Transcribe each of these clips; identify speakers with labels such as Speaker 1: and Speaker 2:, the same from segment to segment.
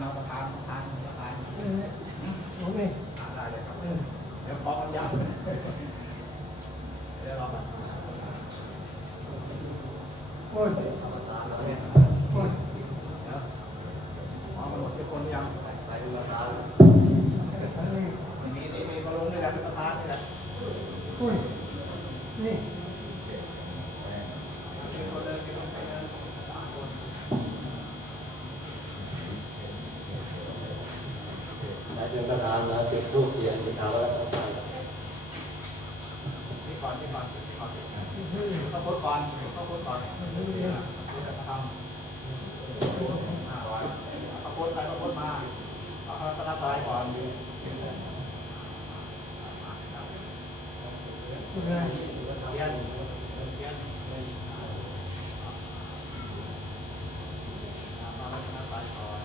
Speaker 1: เรา
Speaker 2: ประธานประธานประธาน
Speaker 1: เออน้องเอง
Speaker 2: ได้เลยครับ
Speaker 1: เออ
Speaker 2: เดี๋ยวขอมันยับเดี๋ยวเราประ
Speaker 1: โอ้ย
Speaker 2: ธานเราเนี่ย
Speaker 1: โอ้ย
Speaker 2: เดี๋ยวหมอมันหมดทุกคนยังไปดูประธาน
Speaker 1: อันนี้
Speaker 2: มีนี่มีมาลงด้วยกันเป็นประธานนี่แหละ
Speaker 1: โอ้ยนี่
Speaker 2: มีคนเดินมีคนไปเดินสามคน
Speaker 3: นายเป็นประธานนะจุดรูปเทียนที่เท้าแล้วก็ไป
Speaker 2: นี่ก่อนนี่ก่อนนี่ก่อน
Speaker 1: คือ
Speaker 2: ข้าวโพดก่อนข้าวโพดก่อน
Speaker 1: มันเรียน
Speaker 2: นี่จะทำห้าร้อยข้าวโพดไปข้าวโพดมาเอาข้าวสลัดลายก่อนดี
Speaker 1: คุณนาย
Speaker 2: เทียนเทียนมาแล้ วนะไปก่อน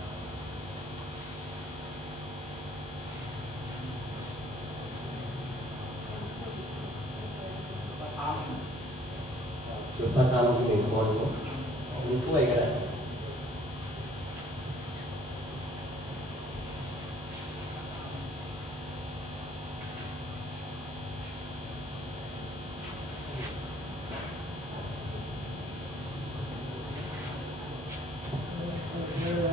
Speaker 2: ก็ท
Speaker 3: จุดประธานหนึ่งคนมีถ้วยก็ได้
Speaker 1: เออ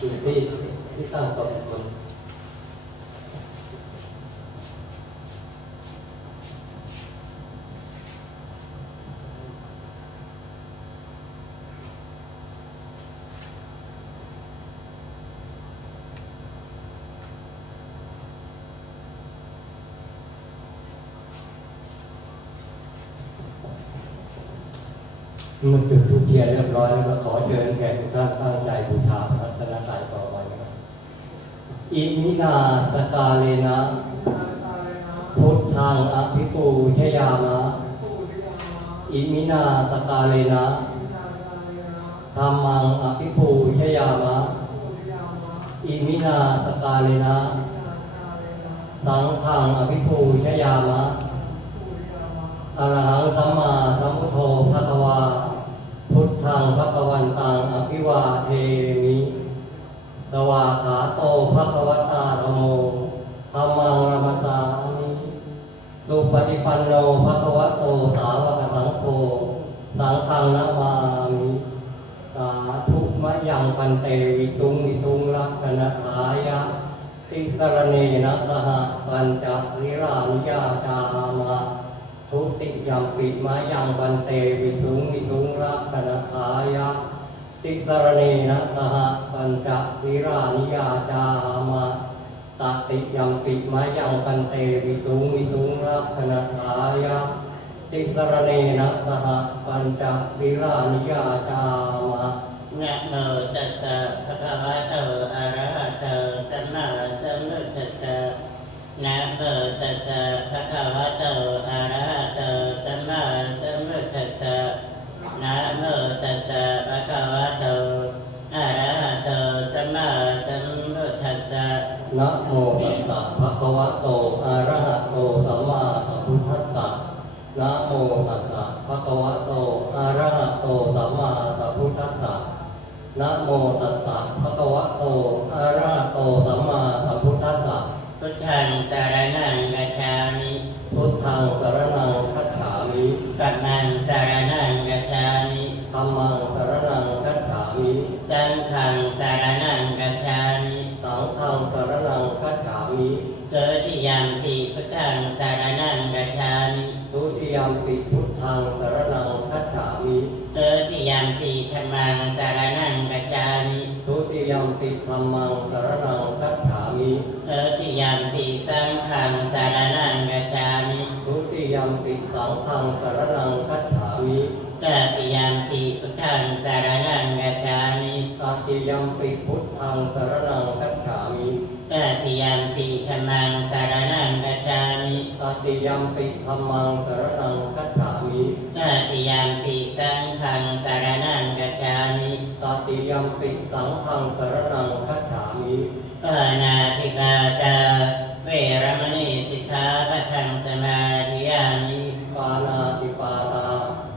Speaker 3: จุดที่ที่ตั้งโต๊ะอีกคน มันจุดทูปเทียนเรียบร้อยแล้วก็ขอเชิญแขกทุกท่านตั้งใจบูชาพระรัตนตรัยต่อไปนะครับอิมินาสกาเลนะ พุทธังอภิปูชยามะอิมินาสกาเลนะธรรมังอภิปูชยามะ อิมินาสกาเลนะ สังฆังอภิปูชยามะอรหังสัมมาสัมพุทโธภะคะวา พุทธังภะคะวันตังอภิวาเทมิ สวาขาโตภะคะวตาธรรมโมธรรมังระมตามิ สุปฏิปัน โนภะคะวะโตสาวกสังโฆสังฆังนามามิสาธุมะยังปันเตวิตุงวิตุงลักขณทายะ ติสรเนนะสหปัญจริรานิยาจามะทุติยัมปิมายังบันเตวิสุงวิสุงรักขณทายะ ติสรณีนะสหปัญจศีรานิยาจาม ติยัมปิมายังกันเตวิสุงวิสุงรักขณทายะติสรเนนะสหปัญจวิลานิยาจามะ
Speaker 4: นะโมตัสสะภะคะวะโตอะระหะโตสัมมาสัมพุทธัสสะนะโมตัสสะภะคะวะโตอะระหะ นะโมตัสสะภะคะวะโตอะระหะโตสัมมาสัมพุทธัสสะ
Speaker 3: นะโมตัสสะภะคะวะโตอะระหะโตสัมมาสัมพุทธัสสะนะโมตัสสะภะคะวะโตอะระหะโตสัมมาสัมพุทธัสสะพุทธั
Speaker 4: งสารนังกัจฉามิ
Speaker 3: พุทธังสรณังคัจฉามิ
Speaker 4: กัมมังสารนังกัจฉามิ
Speaker 3: ธัมมังสรณังคัจฉามิ
Speaker 4: สังฆังสารนังกัจฉามิ
Speaker 3: สั งฆังสรณังคัจฉามิ
Speaker 4: เกิดที่ยามปีพุทธังสารนังกัจฉามิ
Speaker 3: ทุติยมปิพุทธังสรณังคัจฉามิ
Speaker 4: เกิดที่ยามปีธรรมังสารนังกัจฉามิ
Speaker 3: ทุติยมปิธัมมังสรณังคัจฉามิ
Speaker 4: เกิดที่ยามปีสังฆังสารนังกัจฉามิ
Speaker 3: ทุติยมปิสังฆังสรณัง
Speaker 4: ยมปิธัม
Speaker 3: มังสรณังคัจฉามิ
Speaker 4: เกิดที่ยามปีสังฆังสารนังกัจฉามิ
Speaker 3: ตติยมปิสังฆังสรณังคัจฉามิ
Speaker 4: ปานาติกาตาเวรมณีสิกขาปะทังสมาธิยามิ
Speaker 3: ปานาติปาตา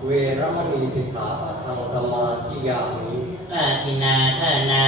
Speaker 3: เวรมณีสิกขาปะทังสมาธิยามิ
Speaker 4: ปา
Speaker 3: ทินา
Speaker 4: ทานา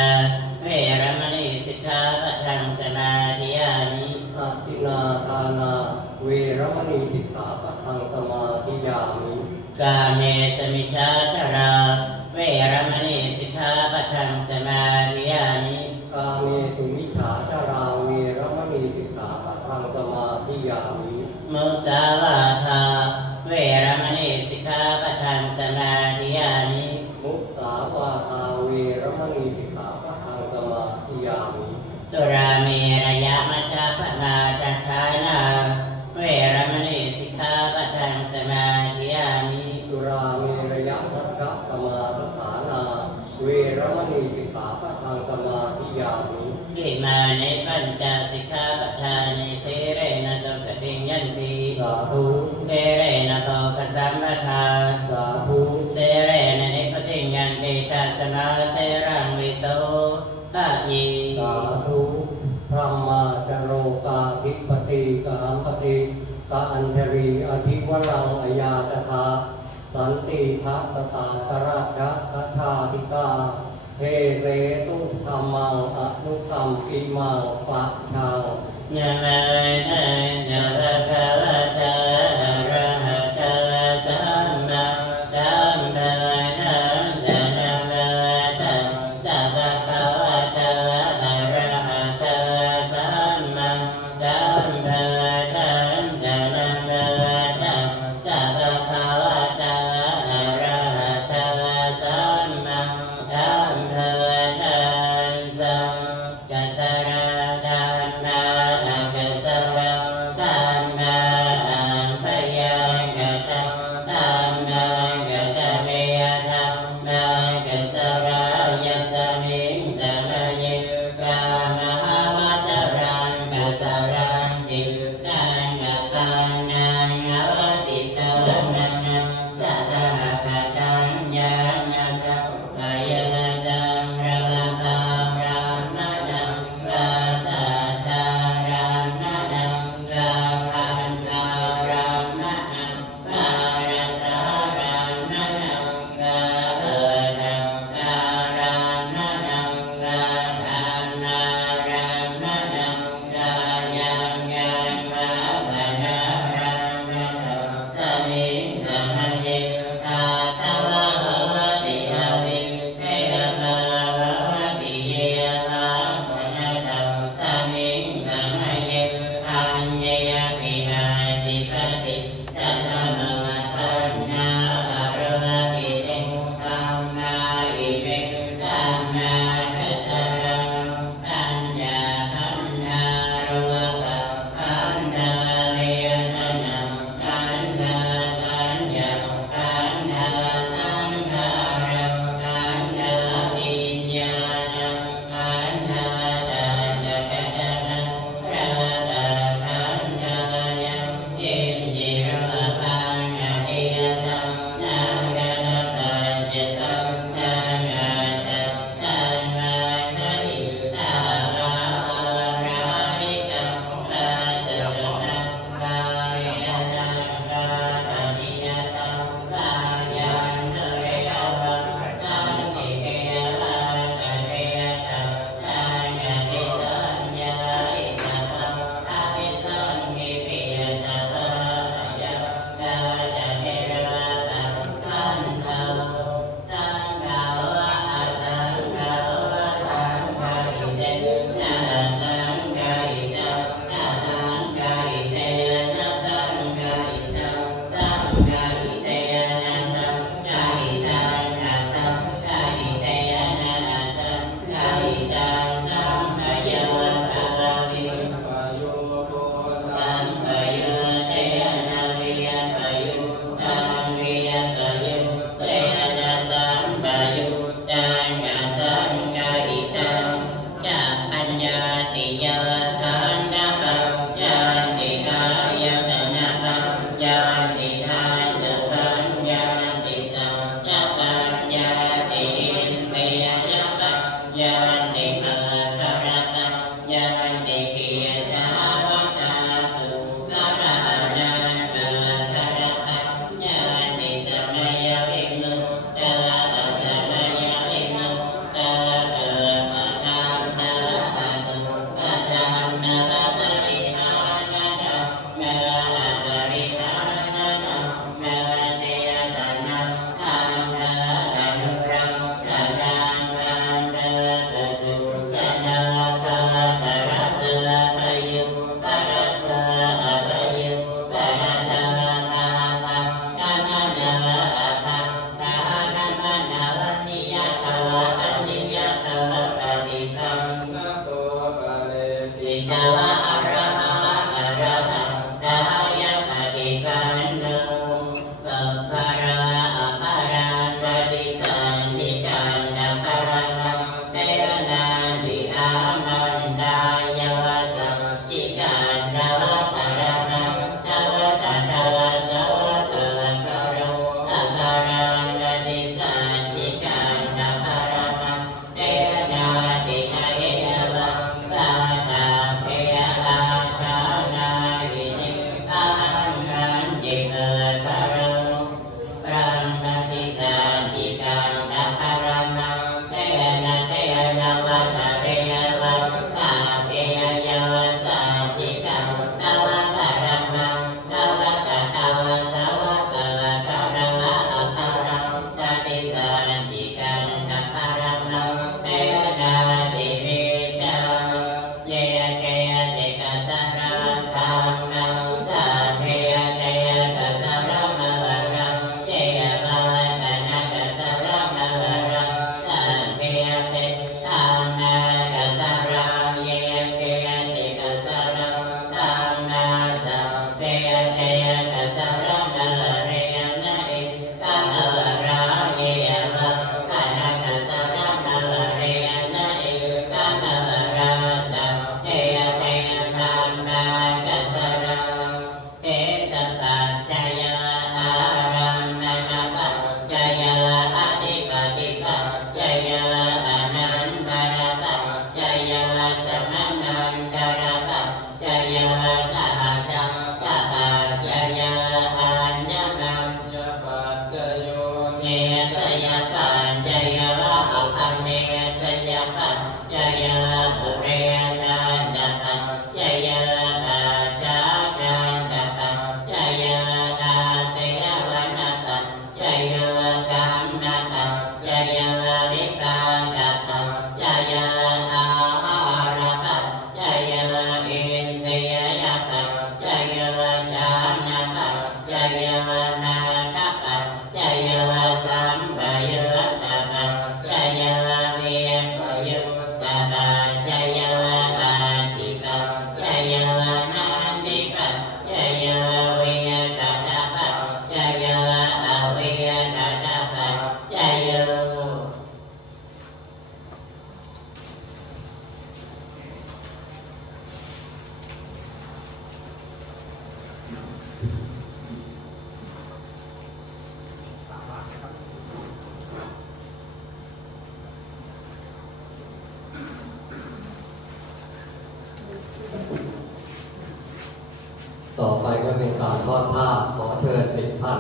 Speaker 4: การ
Speaker 3: ทอดผ้าขอเชิญเป็นท่าน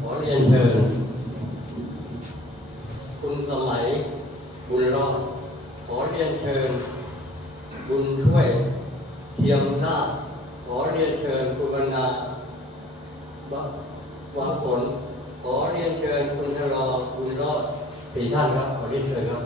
Speaker 3: ขอเรียนเชิญคุณสมัยคุณรอดขอเรียนเชิญคุณช่วยเทียมชาขอเรียนเชิญคุณบรรณาวังผลขอเรียนเชิญคุณชะรอคุณรอดสี่ท่านครับขอเรียนเชิญครับ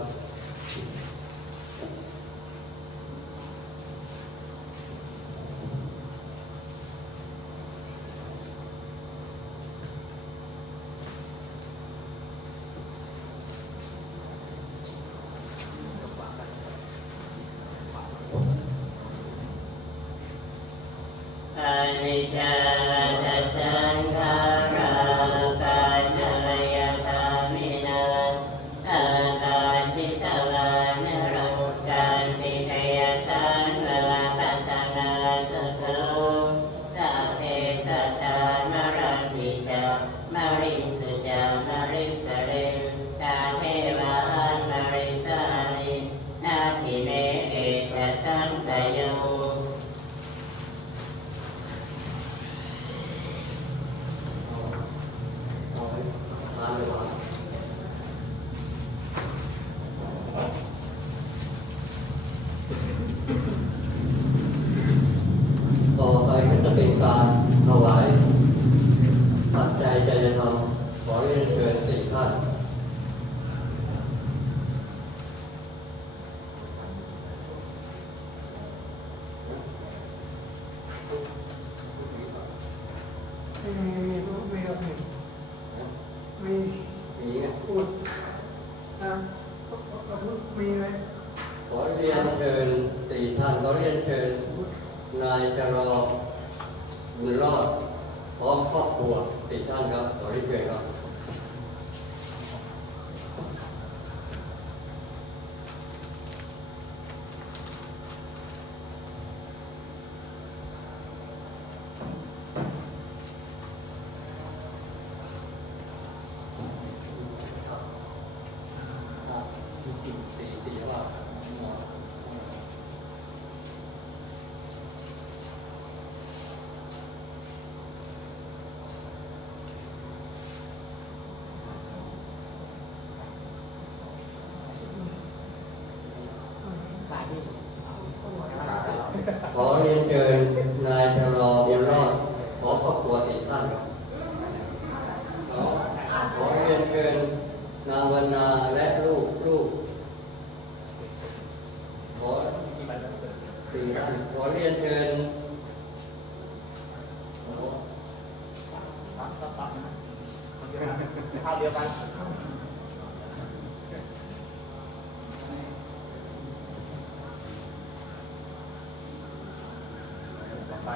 Speaker 3: ไป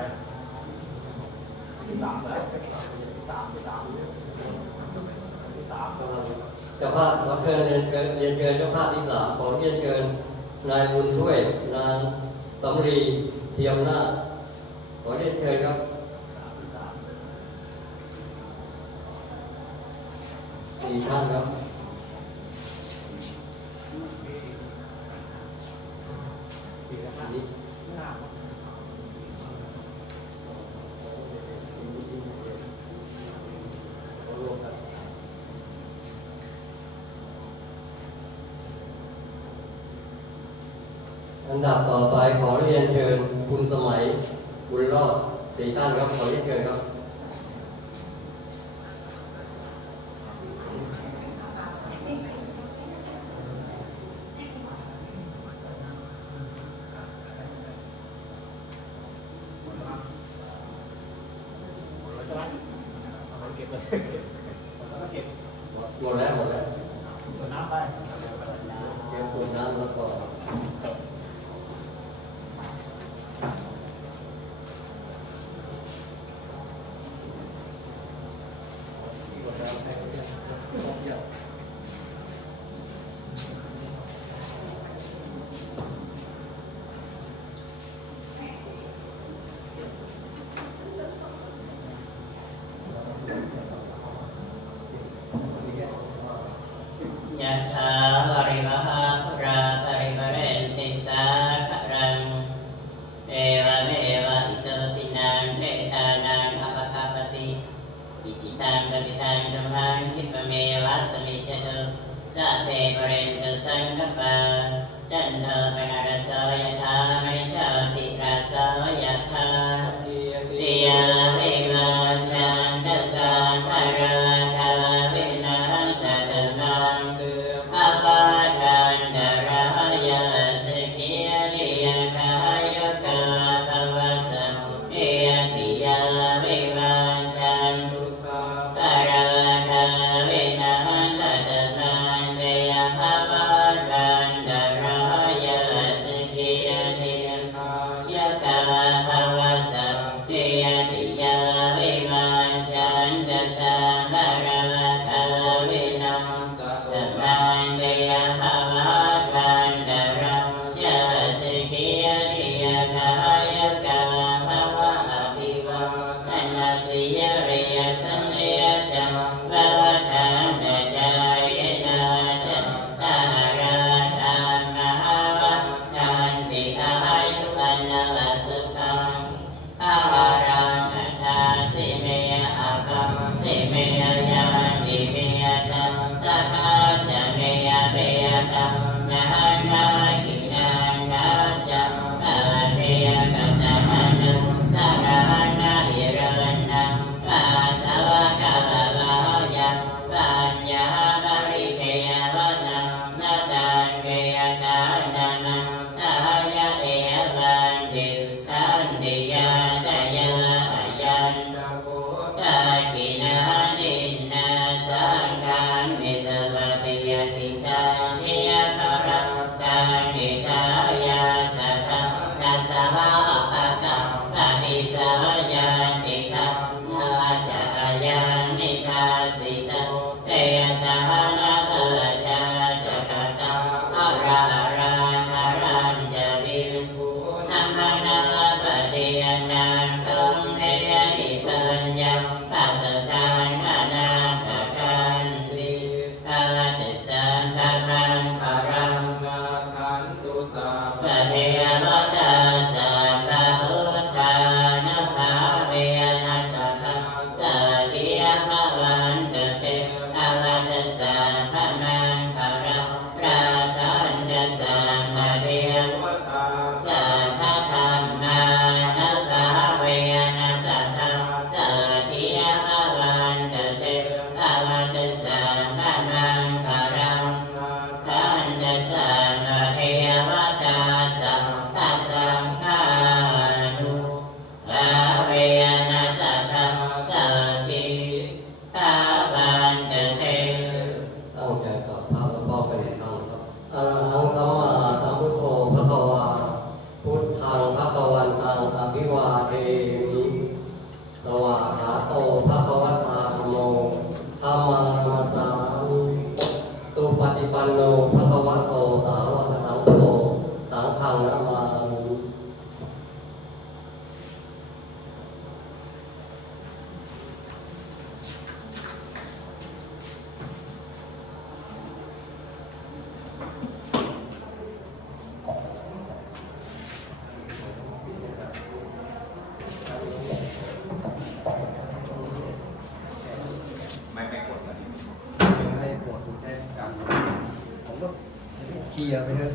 Speaker 3: ที่สามเลยสา
Speaker 2: มที่สามที่สาม
Speaker 3: เจ้าภาพขอเชิเรียนเกินเรียนเกินเจ้าภาพที่สามขอเรียนเกินนายบุญช่วยนางตำรี
Speaker 4: เที
Speaker 5: ยมนาขอเรียนเชิญ
Speaker 6: ค
Speaker 5: รับสี่ท่าน
Speaker 4: ครับ Yeah. Uh, ป
Speaker 1: เคลียร์ไปเถ